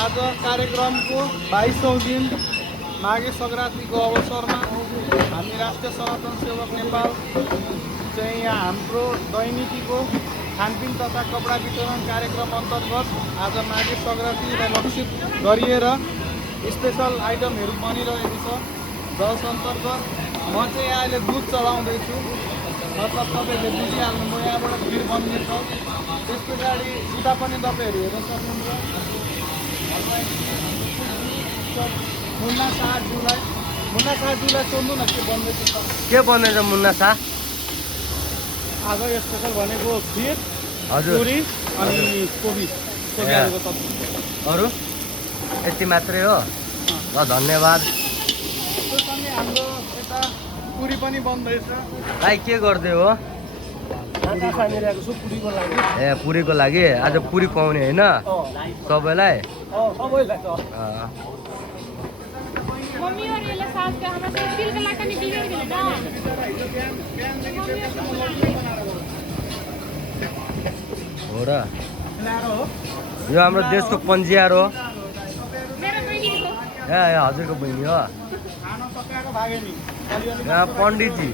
आज कार्यक्रमको 22औं दिन माघे सङ्क्रान्तिको अवसरमा हामी राष्ट्रिय सनातन सेवक नेपाल चाहिँ यहाँ हाम्रो दैनिकीको खानपिन तथा कपडा वितरण कार्यक्रम अन्तर्गत आज माघे सङ्क्रान्तिलाई लक्षित गरिएर स्पेसल आइटमहरू बनिरहेको छ। जस अन्तर्गत म चाहिँ यहाँ अहिले दुध चढाउँदैछु, मतलब तपाईँहरूले बुझिहाल्नु। म यहाँबाट खिर बन्नेछ, त्यस पछाडि उता पनि तपाईँहरू हेर्न सक्नुहुन्छ। मुन्ना शाहज्यूलाई सोध्नु न के बन्दैछ। के बन्दैछ मुन्ना शाह? आज स्पेसल भनेको खिर, हजुर, पुरी अनि कोबी आलुको सब्जी। अरू यति मात्रै हो? ल धन्यवाद। त्योसँगै हाम्रो यता पुरी पनि बन्दैछ। भाइ के गर्दै हो? खानिरहेको छु पुरीको लागि। ए पुरीको लागि आज पुरी खुवाउने होइन सबैलाई? सबैलाई त मम्मी और ये लोग साथ के हमरा से तिल के लाका नि बिगड़ गेल ना। हो र, यो हाम्रो देशको पन्जियार हो। मेरो बहिनी हो। ए हजुरको बहिनी हो। खाना पकाएको भागे नि। यहाँ पण्डितजी।